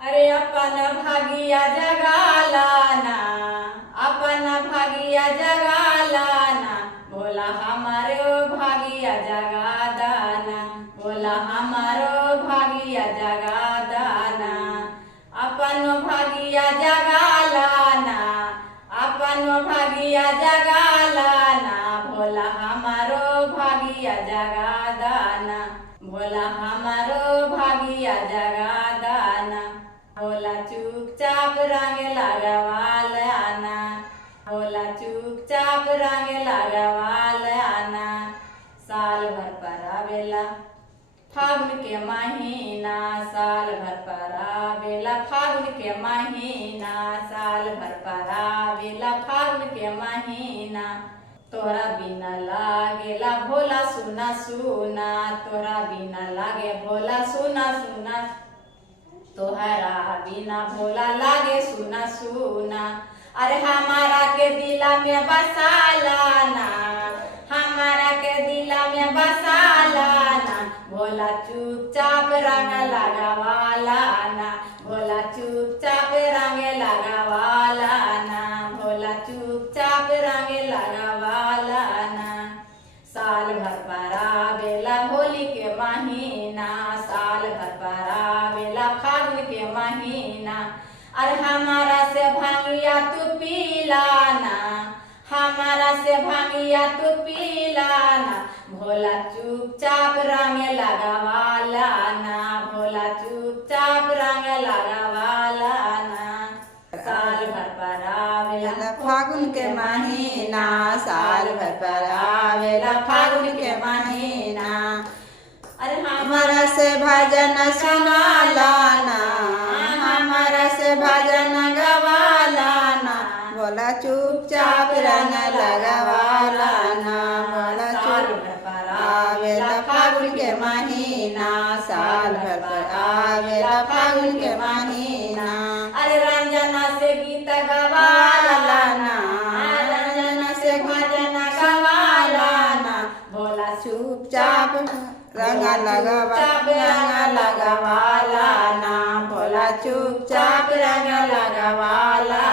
अरे अपन भागिया जगाला ना, अपन भागिया जगाला ना, भोला हमारो भागिया जगा दाना, भोला हमारो भागिया जगा दाना। अपन भागिया जगाला ना, अपन भागिया जगाला ना, भोला हमारो भागिया जगा दाना, भोला हमारो भागिया जगा दाना। भोला चुपचाप रंग लगवाल आना, भोला चुपचाप रंग लगवाल आना। साल भर पर आवेला फागुन के महीना, साल भर पर आवेला फागुन के महीना, साल भर पर आवेला फागुन के महीना। तोरा बिना लागेला भोला सुना सुना, तोरा बिना लागे भोला सुना सुना, तोहरा बिना भोला लागे सुना सुना। अरे हमारा के दिला में बसाला ना, हमारा के दिला में बसाला ना, भोला चुपचाप रंग लगवाला ना, भोला चुपचाप रंग लगवाला ना, भोला चुपचाप रंग लगवाला ना। साल भर पर आवेला होली के महीना, साल भर पर आवेला फागुन के महीना। अरे हमारा से भांगिया तू पीलाना, हमारा से भांगिया तू पीलाना, भोला चुपचाप रंग लगवाला ना, भोला चुपचाप रंग लगवाला ना। साल भर पर आवेला फागुन के महीना, साल भर पर आवेला फागुन के महीना। अरे हमारा से भजन सुनाला ना, हमारा से भजन गवाला ना, भोला चुपचाप रंग लगवाला ना, भोला चुप आवेला फागुन के महीना, साल भर पर आवेला फागुन के महीना। अरे रंजना से गीत गवाला ना, रंजना से भजन गवाला ना, भोला चुपचाप रंग लगवाला लगवाला ना, भोला चुपचाप रंग लगवाला